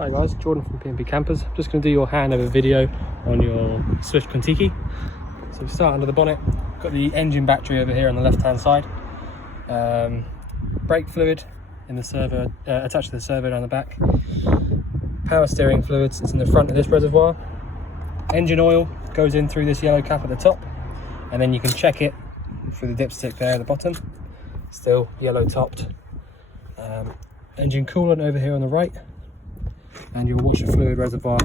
Hi guys, Jordan from P&P Campers. I'm just going to do your handover video on your Swift Kontiki. So we start under the bonnet. Got the engine battery over here on the left hand side. Brake fluid in the servo, attached to the servo down the back. Power steering fluids is in the front of this reservoir. Engine oil goes in through this yellow cap at the top, and then you can check it through the dipstick there at the bottom. Still yellow topped. Engine coolant over here on the right, and your washer fluid reservoir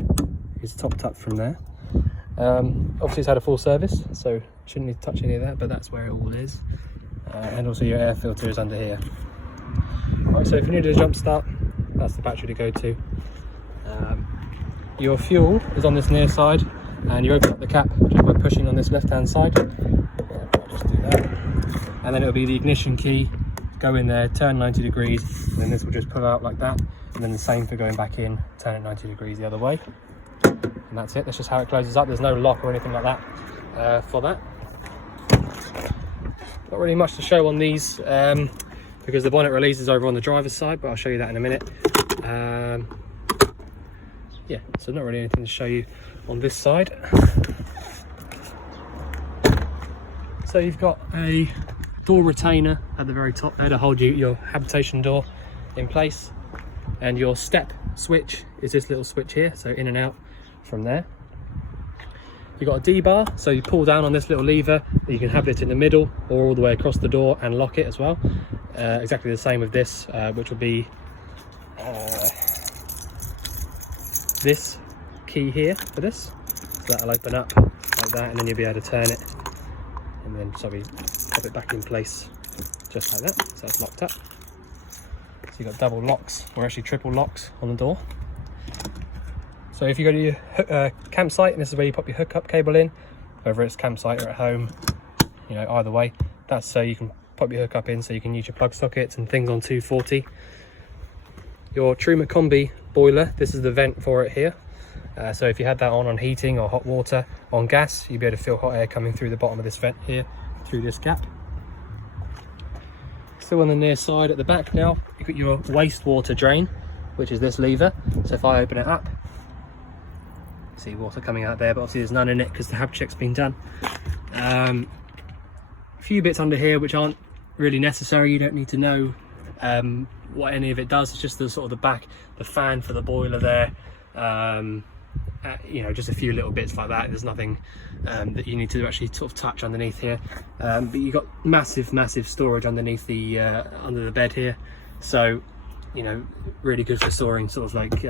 is topped up from there. Obviously it's had a full service, so shouldn't need to touch any of that, but that's where it all is. And also your air filter is under here. Right, so if you need a jump start, that's the battery to go to. Your fuel is on this near side, and you open up the cap just by pushing on this left hand side. I'll just do that, and then it'll be the ignition key. Go in there, turn 90 degrees, and then this will just pull out like that, and then the same for going back in, turn it 90 degrees the other way, and that's it. That's just how it closes up. There's no lock or anything like that for that. Not really much to show on these because the bonnet release is over on the driver's side, but I'll show you that in a minute. Yeah, so not really anything to show you on this side. So you've got a door retainer at the very top there to hold your habitation door in place, and your step switch is this little switch here, so in and out from there. You've got a D-bar, so you pull down on this little lever, you can have it in the middle or all the way across the door and lock it as well. Exactly the same with this, which will be this key here for this, so that'll open up like that, and then you'll be able to turn it and then pop it back in place just like that, so it's locked up. So you've got double locks, or actually triple locks on the door. So if you go to your campsite, and this is where you pop your hookup cable in, whether it's campsite or at home, you know, either way, that's so you can pop your hookup in, so you can use your plug sockets and things on 240. Your Truma Combi boiler, this is the vent for it here. So if you had that on heating or hot water, on gas, you'd be able to feel hot air coming through the bottom of this vent here, through this gap. Still on the near side at the back now, you've got your wastewater drain, which is this lever. So if I open it up, see water coming out there, but obviously there's none in it because the hab check's been done. A few bits under here which aren't really necessary. You don't need to know what any of it does. It's just the sort of the back, the fan for the boiler there. You know, just a few little bits like that. There's nothing that you need to actually sort of touch underneath here, but you've got massive storage underneath the under the bed here, so you know, really good for storing sort of like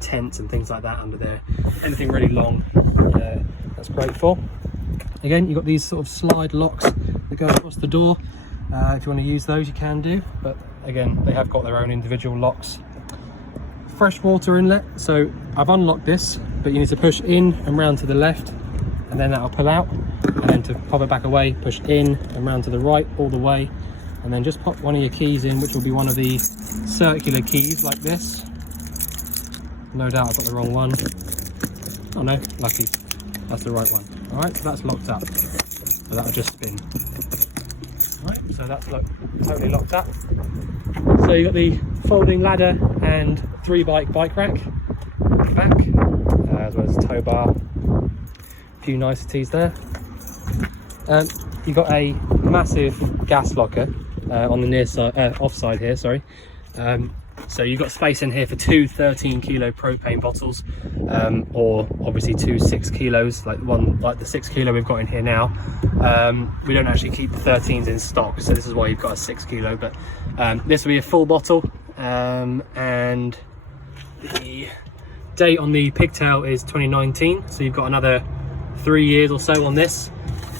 tents and things like that under there. Anything really long, that's great for. Again, you've got these sort of slide locks that go across the door. If you want to use those, you can do, but again, they have got their own individual locks. Fresh water inlet, so I've unlocked this, but you need to push in and round to the left, and then that'll pull out, and then to pop it back away, push in and round to the right all the way, and then just pop one of your keys in, which will be one of the circular keys like this. No doubt I've got the wrong one. Oh no, lucky, that's the right one. All right, so that's locked up, so that'll just spin. All right, so that's totally locked up. So you've got the folding ladder and 3-bike bike rack at the back, as well as a tow bar. A few niceties there. You've got a massive gas locker on the near side, off side here, sorry. So you've got space in here for 2 13-kilo propane bottles, or obviously 2 6 kilos, like the 6 kilo we've got in here now. We don't actually keep the 13s in stock, so this is why you've got a 6 kilo, but this will be a full bottle, and the date on the pigtail is 2019, so you've got another 3 years or so on this,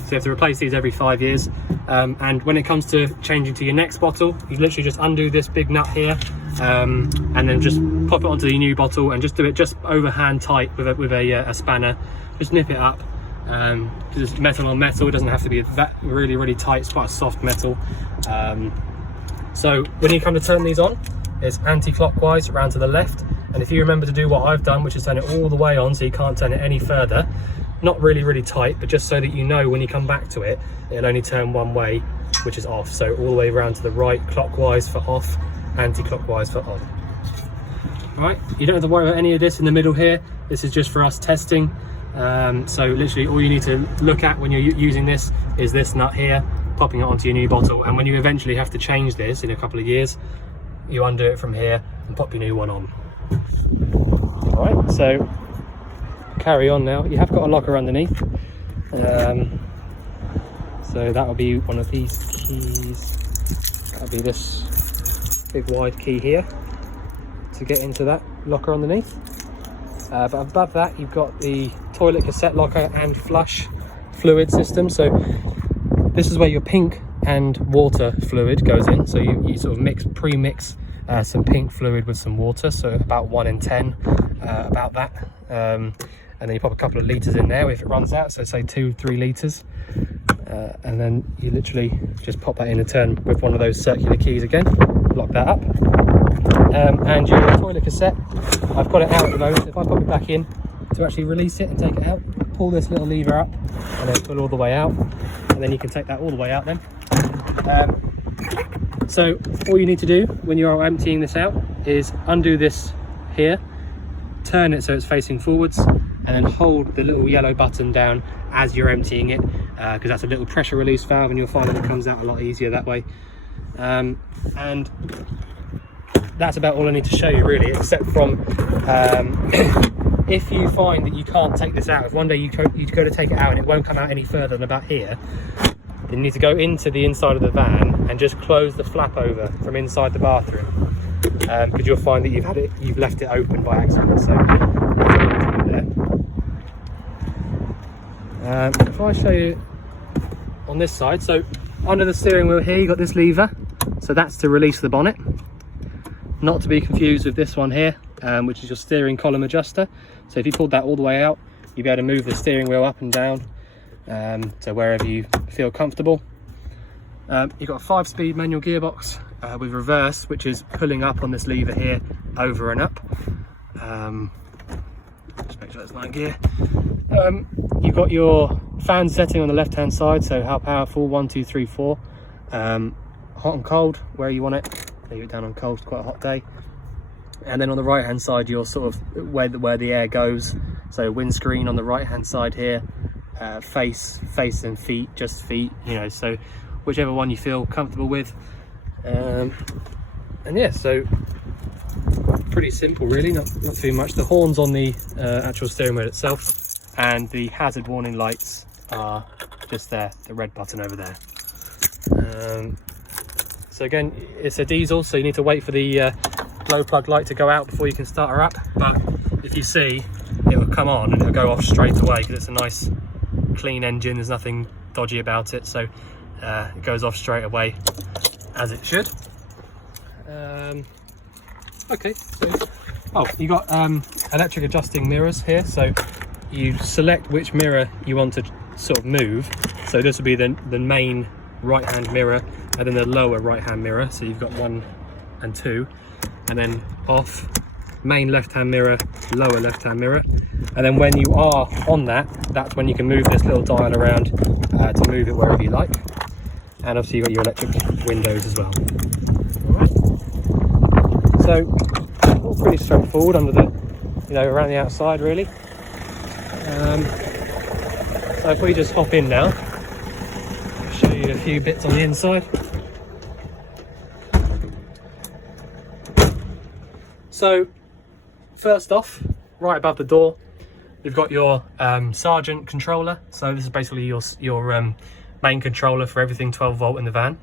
so you have to replace these every 5 years. And when it comes to changing to your next bottle, you literally just undo this big nut here, and then just pop it onto the new bottle, and just do it just over hand tight with a spanner. Just nip it up. Just metal on metal, it doesn't have to be that really tight. It's quite a soft metal. So when you come to turn these on, it's anti-clockwise around to the left, and if you remember to do what I've done, which is turn it all the way on so you can't turn it any further, not really tight, but just so that you know when you come back to it, it'll only turn one way, which is off. So all the way around to the right, clockwise for off, anti-clockwise for on. Right, you don't have to worry about any of this in the middle here. This is just for us testing. So literally all you need to look at when you're using this is this nut here, popping it onto your new bottle, and when you eventually have to change this in a couple of years, you undo it from here and pop your new one on. All right, so carry on now. You have got a locker underneath, so that will be one of these keys. That'll be this big wide key here to get into that locker underneath. But above that you've got the toilet cassette locker and flush fluid system. So this is where your pink and water fluid goes in. So you sort of pre-mix some pink fluid with some water, so about 1 in 10, about that. And then you pop a couple of litres in there if it runs out, so say 2-3 litres. And then you literally just pop that in and turn with one of those circular keys again, lock that up. And your toilet cassette, I've got it out at the moment. If I pop it back in to actually release it and take it out, pull this little lever up and then pull all the way out, and then you can take that all the way out then. So all you need to do when you're emptying this out is undo this here, turn it so it's facing forwards, and then hold the little yellow button down as you're emptying it, because that's a little pressure release valve and you'll find that it comes out a lot easier that way. And that's about all I need to show you really, except from if you find that you can't take this out, if one day you go to take it out and it won't come out any further than about here, then you need to go into the inside of the van and just close the flap over from inside the bathroom, because you'll find that you've left it open by accident. So if I show you on this side, so under the steering wheel here you've got this lever, so that's to release the bonnet, not to be confused with this one here, which is your steering column adjuster. So if you pulled that all the way out, you'll be able to move the steering wheel up and down to wherever you feel comfortable. You've got a 5-speed manual gearbox with reverse, which is pulling up on this lever here, over and up. Just make sure it's 9 gear. You've got your fan setting on the left hand side, so how powerful, 1, 2, 3, 4. Hot and cold, where you want it. Leave it down on cold, it's quite a hot day. And then on the right hand side, you're sort of where the air goes. So windscreen on the right hand side here, face and feet, just feet, you know, so whichever one you feel comfortable with. And yeah, so pretty simple really, not too much. The horns on the actual steering wheel itself, and the hazard warning lights are just there, the red button over there. So again, it's a diesel, so you need to wait for the glow plug light to go out before you can start her up. But if you see, it will come on and it'll go off straight away because it's a nice clean engine, there's nothing dodgy about it, so it goes off straight away as it should. Okay, so you got electric adjusting mirrors here, so you select which mirror you want to sort of move. So this will be the main right hand mirror, and then the lower right hand mirror, so you've got 1 and 2, and then off, main left hand mirror, lower left hand mirror. And then when you are on that, that's when you can move this little dial around to move it wherever you like. And obviously you've got your electric windows as well. Alright, so all pretty straightforward under the, you know, around the outside really. So if we just hop in now, I'll show you a few bits on the inside. So first off, right above the door, you've got your Sergeant controller. So this is basically your main controller for everything 12 volt in the van.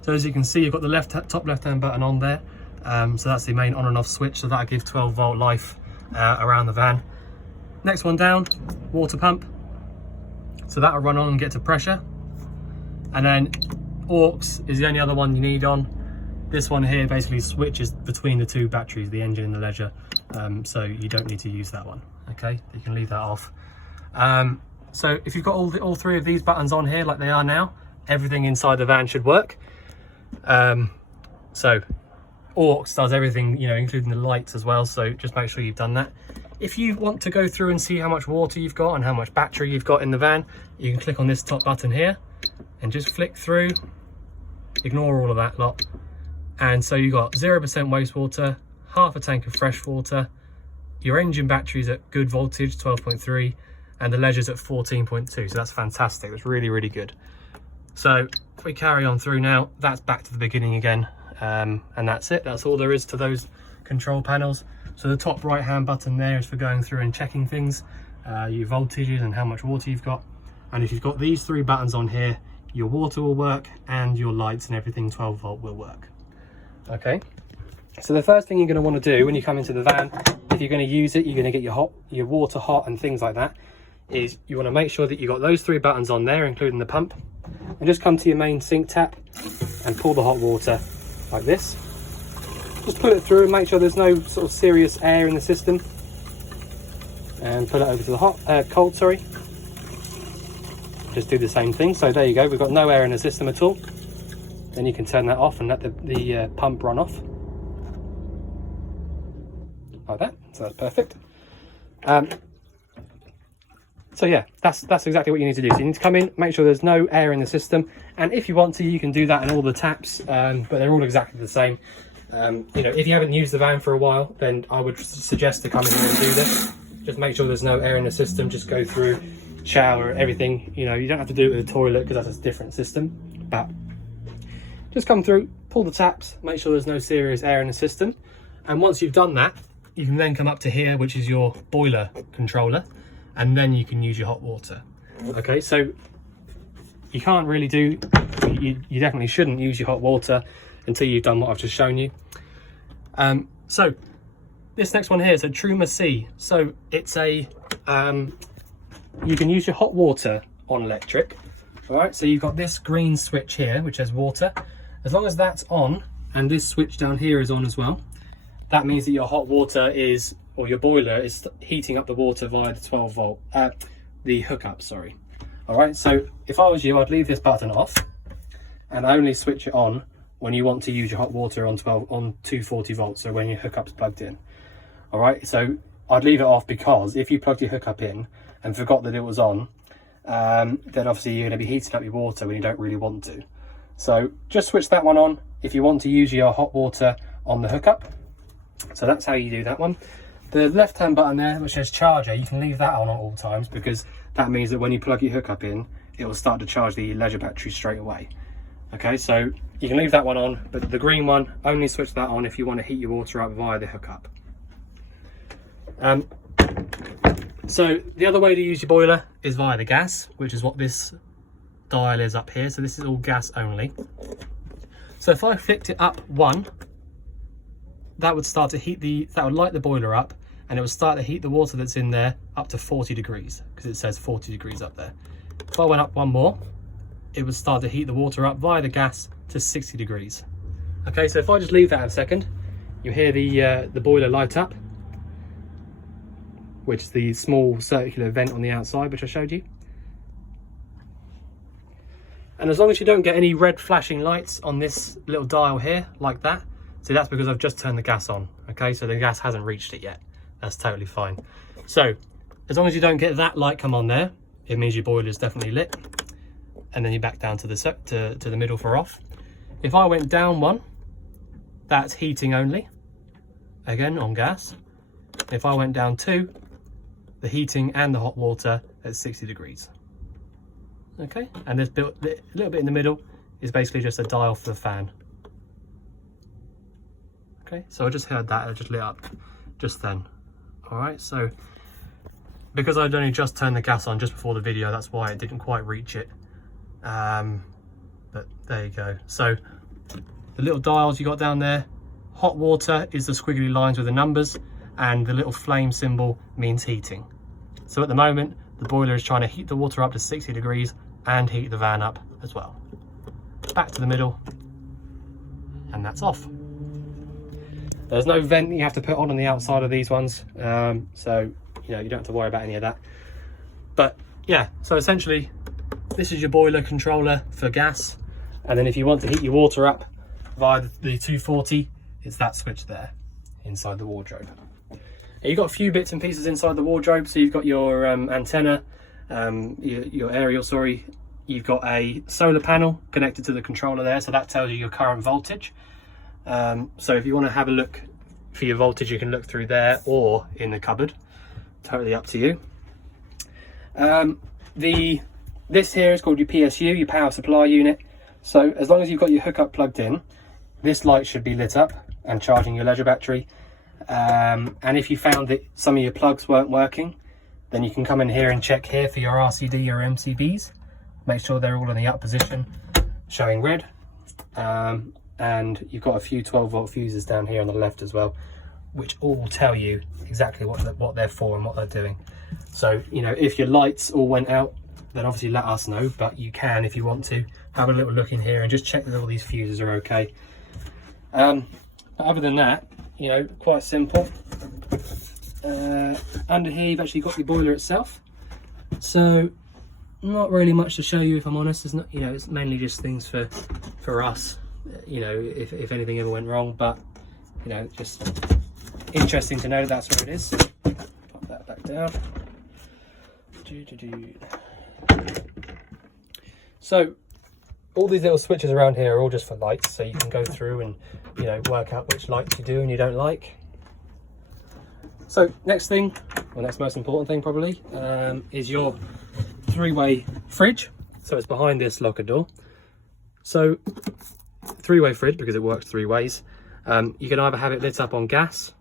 So as you can see, you've got the top left hand button on there. So that's the main on and off switch, so that'll give 12 volt life around the van. Next one down, water pump. So that'll run on and get to pressure. And then aux is the only other one you need on. This one here basically switches between the two batteries, the engine and the leisure, so you don't need to use that one. Okay, you can leave that off. So if you've got all 3 of these buttons on here like they are now, everything inside the van should work. So aux does everything, you know, including the lights as well, so just make sure you've done that. If you want to go through and see how much water you've got and how much battery you've got in the van, you can click on this top button here and just flick through, ignore all of that lot. And so you've got 0% wastewater, half a tank of fresh water, your engine battery's at good voltage, 12.3, and the leisure's at 14.2, so that's fantastic. That's really, really good. So if we carry on through now, that's back to the beginning again, and that's it. That's all there is to those control panels. So the top right hand button there is for going through and checking things, your voltages and how much water you've got. And if you've got these three buttons on here, your water will work and your lights and everything 12 volt will work. Okay, so the first thing you're going to want to do when you come into the van, if you're going to use it, you're going to get your water hot and things like that, is you want to make sure that you've got those three buttons on there, including the pump, and just come to your main sink tap and pull the hot water like this. Just pull it through and make sure there's no sort of serious air in the system, and pull it over to the cold, sorry. Just do the same thing. So there you go, we've got no air in the system at all. Then you can turn that off and let the pump run off like that. So that's perfect. So yeah, that's exactly what you need to do. So you need to come in, make sure there's no air in the system, and if you want to, you can do that in all the taps, but they're all exactly the same. You know, if you haven't used the van for a while, then I would suggest to come in here and do this. Just make sure there's no air in the system. Just go through, shower, everything. You know, you don't have to do it with a toilet because that's a different system, but just come through, pull the taps, make sure there's no serious air in the system, and once you've done that, you can then come up to here, which is your boiler controller, and then you can use your hot water. Okay, so you can't really do, you definitely shouldn't use your hot water until you've done what I've just shown you. So this next one here is a Truma C. So it's a, you can use your hot water on electric. All right, so you've got this green switch here, which has water. As long as that's on, and this switch down here is on as well, that means that your hot water is, or your boiler is heating up the water via the 12 volt, the hookup, sorry. All right, so if I was you, I'd leave this button off and only switch it on when you want to use your hot water on 240 volts, so when your hookup's plugged in. All right, so I'd leave it off, because if you plugged your hookup in and forgot that it was on, then obviously you're going to be heating up your water when you don't really want to. So just switch that one on if you want to use your hot water on the hookup. So that's how you do that one. The left hand button there, which says charger, you can leave that on at all times, because that means that when you plug your hookup in, it will start to charge the leisure battery straight away. Okay, so you can leave that one on, but the green one, only switch that on if you want to heat your water up via the hookup. So the other way to use your boiler is via the gas, which is what this dial is up here. So this is all gas only. So if I flicked it up 1, that would start to that would light the boiler up, and it would start to heat the water that's in there up to 40 degrees, because it says 40 degrees up there. If I went up 1 more, it would start to heat the water up via the gas to 60 degrees. Okay, so if I just leave that a second, you hear the boiler light up, which is the small circular vent on the outside, which I showed you. And as long as you don't get any red flashing lights on this little dial here, like that, so that's because I've just turned the gas on. Okay, so the gas hasn't reached it yet. That's totally fine. So as long as you don't get that light come on there, it means your boiler is definitely lit. And then you're back down to the middle for off. If I went down 1, that's heating only, again on gas. If I went down 2, the heating and the hot water at 60 degrees. Okay, and this little bit in the middle is basically just a dial for the fan. Okay, so I just heard that, it just lit up just then. All right, so because I'd only just turned the gas on just before the video, that's why it didn't quite reach it. But there you go. So the little dials you got down there, hot water is the squiggly lines with the numbers, and the little flame symbol means heating. So at the moment, the boiler is trying to heat the water up to 60 degrees and heat the van up as well. Back to the middle, and that's off. There's no vent that you have to put on the outside of these ones, so you don't have to worry about any of that. But yeah, so essentially this is your boiler controller for gas, and then if you want to heat your water up via the 240, it's that switch there inside the wardrobe. You've got a few bits and pieces inside the wardrobe. So you've got your antenna, your aerial, sorry. You've got a solar panel connected to the controller there, so that tells you your current voltage. So if you want to have a look for your voltage, you can look through there or in the cupboard, totally up to you. This here is called your PSU, your power supply unit. So as long as you've got your hookup plugged in, this light should be lit up and charging your leisure battery. And if you found that some of your plugs weren't working, then you can come in here and check here for your RCD or MCBs. Make sure they're all in the up position, showing red. And you've got a few 12-volt fuses down here on the left as well, which all tell you exactly what they're for and what they're doing. So, you know, if your lights all went out, then obviously let us know, but you can, if you want to, have a little look in here and just check that all these fuses are okay. But other than that, you know, quite simple. Under here you've actually got your boiler itself, so not really much to show you, if I'm honest. It's not, you know, it's mainly just things for us, you know, if anything ever went wrong. But you know, just interesting to know that's where it is. Pop that back down. So all these little switches around here are all just for lights, so you can go through and, you know, work out which lights you do and you don't like. So next thing, well, next most important thing probably, is your three-way fridge. So it's behind this locker door. So three-way fridge, because it works three ways. You can either have it lit up on gas,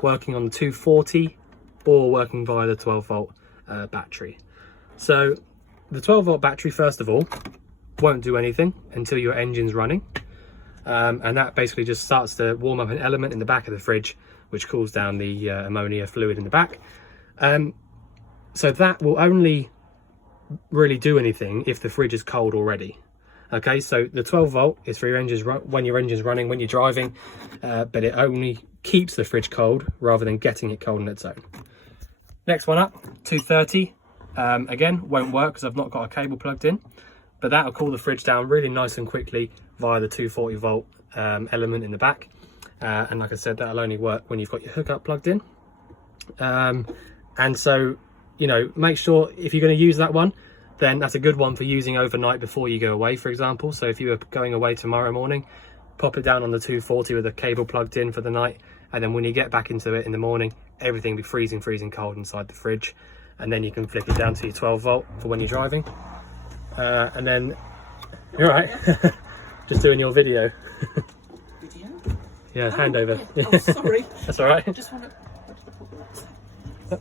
working on the 240, or working via the 12-volt battery. So the 12-volt battery, first of all, won't do anything until your engine's running. And that basically just starts to warm up an element in the back of the fridge, which cools down the ammonia fluid in the back. So that will only really do anything if the fridge is cold already. Okay, so the 12-volt is for your engines when your engine's running, when you're driving, but it only keeps the fridge cold rather than getting it cold on its own. Next one up, 230. Again, won't work because I've not got a cable plugged in, but that'll cool the fridge down really nice and quickly via the 240-volt element in the back. And like I said, that'll only work when you've got your hookup plugged in. And so, you know, make sure if you're going to use that one, then that's a good one for using overnight before you go away, for example. So if you were going away tomorrow morning, pop it down on the 240 with a cable plugged in for the night, and then when you get back into it in the morning, everything will be freezing cold inside the fridge, and then you can flick it down to your 12-volt for when you're driving. And then you're right. Just doing your video. Video? Yeah, handover. Yeah. Oh, sorry. That's all right. I just want to... All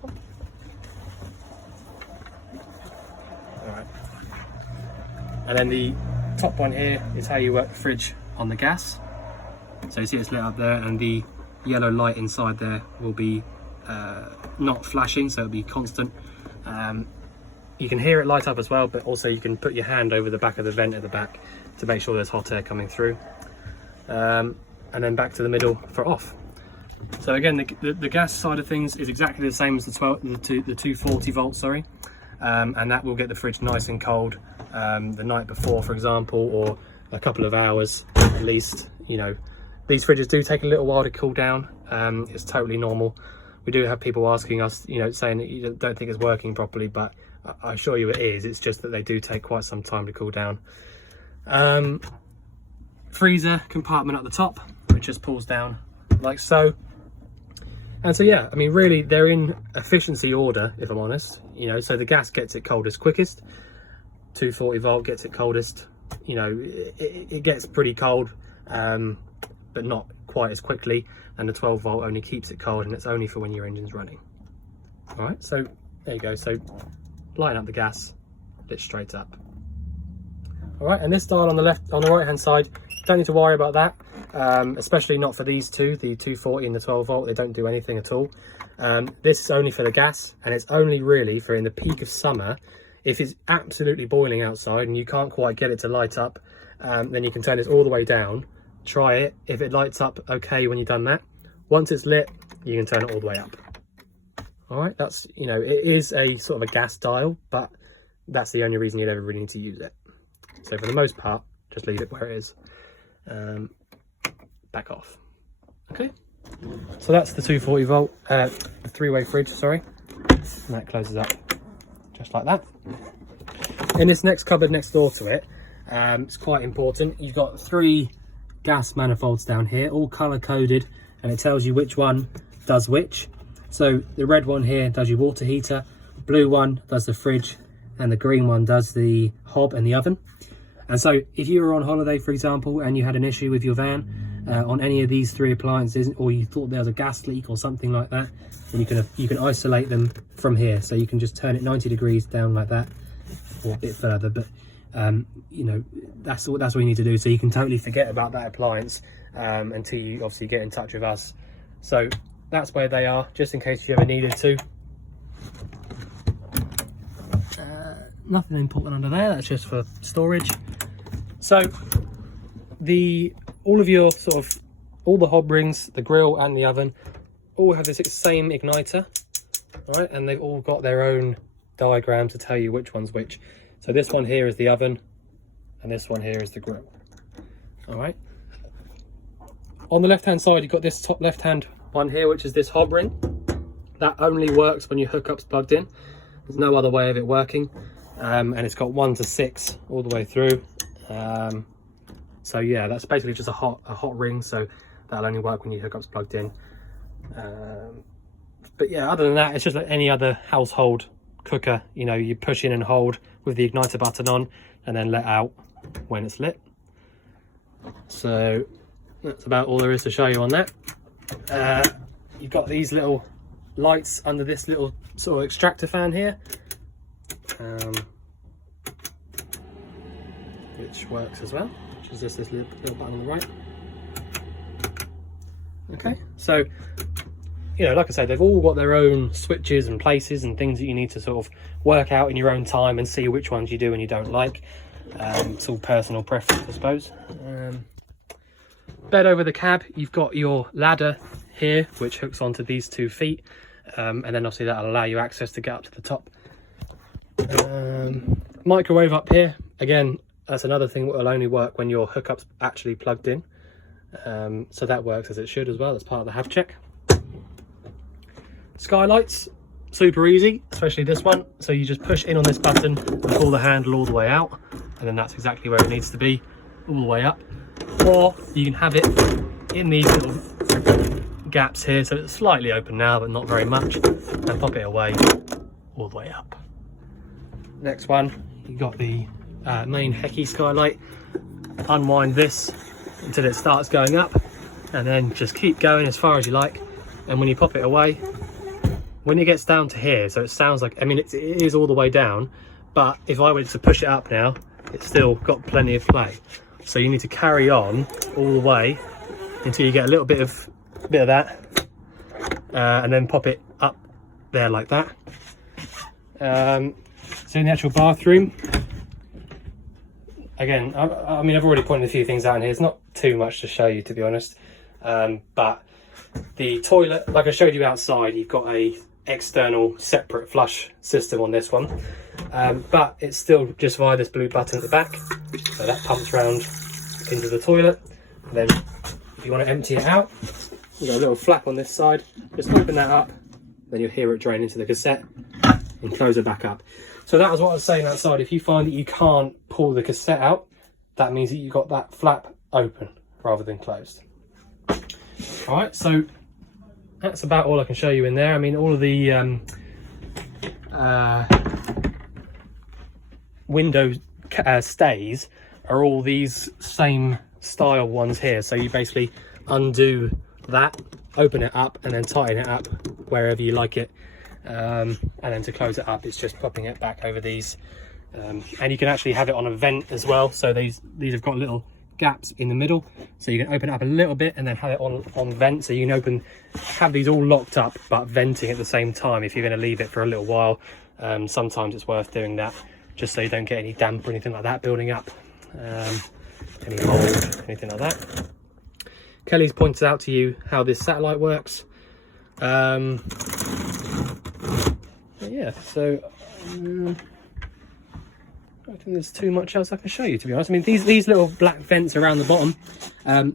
right. And then the top one here is how you work the fridge on the gas. So you see it's lit up there, and the yellow light inside there will be not flashing, so it'll be constant. You can hear it light up as well, but also you can put your hand over the back of the vent at the back to make sure there's hot air coming through. And then back to the middle for off. So again, the gas side of things is exactly the same as the 240 volt, sorry. And that will get the fridge nice and cold the night before, for example, or a couple of hours at least. You know, these fridges do take a little while to cool down. It's totally normal. We do have people asking us, you know, saying that you don't think it's working properly, but I assure you it is. It's just that they do take quite some time to cool down. Freezer compartment at the top, which just pulls down like so. And so yeah, I mean, really they're in efficiency order, if I'm honest. You know, so the gas gets it coldest quickest, 240 volt gets it coldest. You know, it gets pretty cold, but not quite as quickly, and the 12 volt only keeps it cold, and it's only for when your engine's running. All right, so there you go. So line up the gas, lit straight up. All right, and this dial on the right hand side, don't need to worry about that, especially not for these two, the 240 and the 12 volt. They don't do anything at all. This is only for the gas, and it's only really for in the peak of summer. If it's absolutely boiling outside and you can't quite get it to light up, then you can turn this all the way down. Try it. If it lights up okay when you've done that, once it's lit, you can turn it all the way up. All right, that's, you know, it is a sort of a gas dial, but that's the only reason you'd ever really need to use it. So for the most part, just leave it where it is. Back off. Okay, so that's the 240 volt, the three-way fridge, sorry, and that closes up just like that. In this next cupboard next door to it, it's quite important. You've got 3 gas manifolds down here, all color coded and it tells you which one does which. So the red one here does your water heater, blue one does the fridge, and the green one does the hob and the oven. And so if you were on holiday, for example, and you had an issue with your van on any of these 3 appliances, or you thought there was a gas leak or something like that, then you can isolate them from here. So you can just turn it 90 degrees down like that, or a bit further, but you know, that's all you need to do. So you can totally forget about that appliance until you obviously get in touch with us. So that's where they are, just in case you ever needed to. Nothing important under there, that's just for storage. So all of your all the hob rings, the grill and the oven all have this same igniter, all right, and they've all got their own diagram to tell you which one's which. So this one here is the oven, and this one here is the grill. All right. On the left-hand side, you've got this top left-hand one here, which is this hob ring. That only works when your hookup's plugged in. There's no other way of it working, and it's got 1 to 6 all the way through. So yeah, that's basically just a hot ring. So that'll only work when your hookup's plugged in. But yeah, other than that, it's just like any other household cooker. You know, you push in and hold with the igniter button on, and then let out when it's lit. So that's about all there is to show you on that. You've got these little lights under this little sort of extractor fan here, which works as well, which is just this little button on the right. Okay, so you know, like I say, they've all got their own switches and places and things that you need to sort of work out in your own time and see which ones you do and you don't like. It's all personal preference, I suppose. Bed over the cab, you've got your ladder here, which hooks onto these 2 feet, and then obviously that'll allow you access to get up to the top. Microwave up here, again, that's another thing that will only work when your hookup's actually plugged in. So that works as it should as well, as part of the have check. Skylights, super easy, especially this one. So you just push in on this button and pull the handle all the way out, and then that's exactly where it needs to be, all the way up. Or you can have it in these little gaps here, so it's slightly open now but not very much, and pop it away all the way up. Next one, you've got the main Hecky skylight. Unwind this until it starts going up, and then just keep going as far as you like. And when you pop it away, when it gets down to here, so it sounds like, I mean, it is all the way down, but if I were to push it up now, it's still got plenty of play. So you need to carry on all the way until you get a little bit of that, and then pop it up there like that. So in the actual bathroom, again, I mean, I've already pointed a few things out in here. It's not too much to show you, to be honest. But the toilet, like I showed you outside, you've got a external separate flush system on this one, but it's still just via this blue button at the back. So that pumps round into the toilet. And then if you want to empty it out, you've got a little flap on this side. Just open that up, then you'll hear it drain into the cassette and close it back up. So that was what I was saying outside. If you find that you can't pull the cassette out, that means that you've got that flap open rather than closed. All right, so that's about all I can show you in there. I mean, all of the window stays are all these same style ones here. So you basically undo that, open it up, and then tighten it up wherever you like it. And then to close it up, it's just popping it back over these. And you can actually have it on a vent as well. So these have got little gaps in the middle, so you can open it up a little bit and then have it on vent. So you can have these all locked up but venting at the same time if you're going to leave it for a little while. Sometimes it's worth doing that, just so you don't get any damp or anything like that building up, any mold, anything like that. Kelly's pointed out to you how this satellite works. Yeah, so I don't think there's too much else I can show you, to be honest. I mean, these little black vents around the bottom,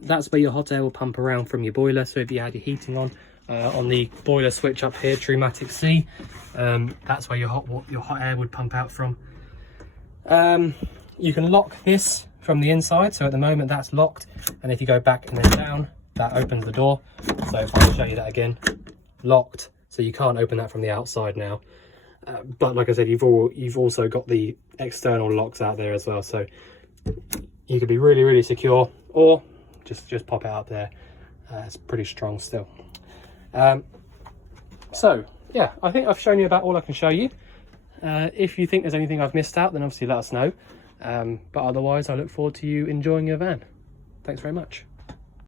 that's where your hot air will pump around from your boiler. So if you had your heating on the boiler switch up here, Trumatic C, that's where your hot air would pump out from. You can lock this from the inside, so at the moment that's locked, and if you go back and then down, that opens the door. So if I show you that again, locked, so you can't open that from the outside now. But like I said, you've also got the external locks out there as well, so you could be really secure, or just pop it out there. It's pretty strong still. So yeah, I think I've shown you about all I can show you. If you think there's anything I've missed out, then obviously let us know. But otherwise, I look forward to you enjoying your van. Thanks very much.